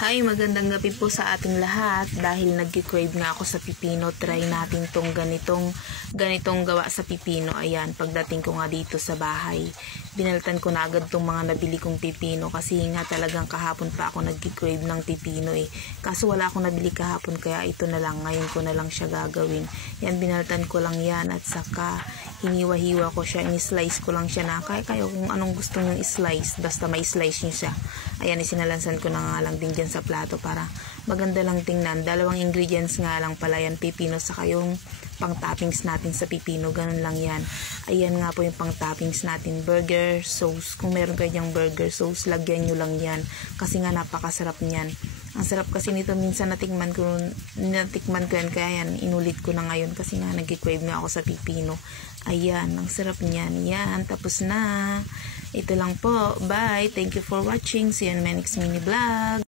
Hi, magandang gabi po sa ating lahat. Dahil nagki-crave nga ako sa pipino, try natin tong ganitong gawa sa pipino. Ayan, pagdating ko nga dito sa bahay, binaltan ko na agad tong mga nabili kong pipino kasi nga talagang kahapon pa ako nagki-crave ng pipino eh. Kaso wala akong nabili kahapon kaya ito na lang, ngayon ko na lang siya gagawin. Yan, binaltan ko lang yan at saka hiniwa-hiwa ko siya, in-slice ko lang siya na kaya kung anong gusto nyo i-slice, basta may slice nyo siya. Ayan, isinalansan ko na nga lang din dyan sa plato para maganda lang tingnan. Dalawang ingredients nga lang pala yan, pipino saka yung pang toppings natin sa pipino, ganun lang yan. Ayan nga po yung pang toppings natin, burger sauce. Kung meron kayong burger sauce, lagyan nyo lang yan kasi nga napakasarap niyan. Ang sarap kasi nito, minsan natikman ko yan, kaya yan, inulit ko na ngayon kasi nga nag-crave nga ako sa pipino. Ayan, ang sarap niyan. Yan, tapos na. Ito lang po. Bye. Thank you for watching. See you in my next mini vlog.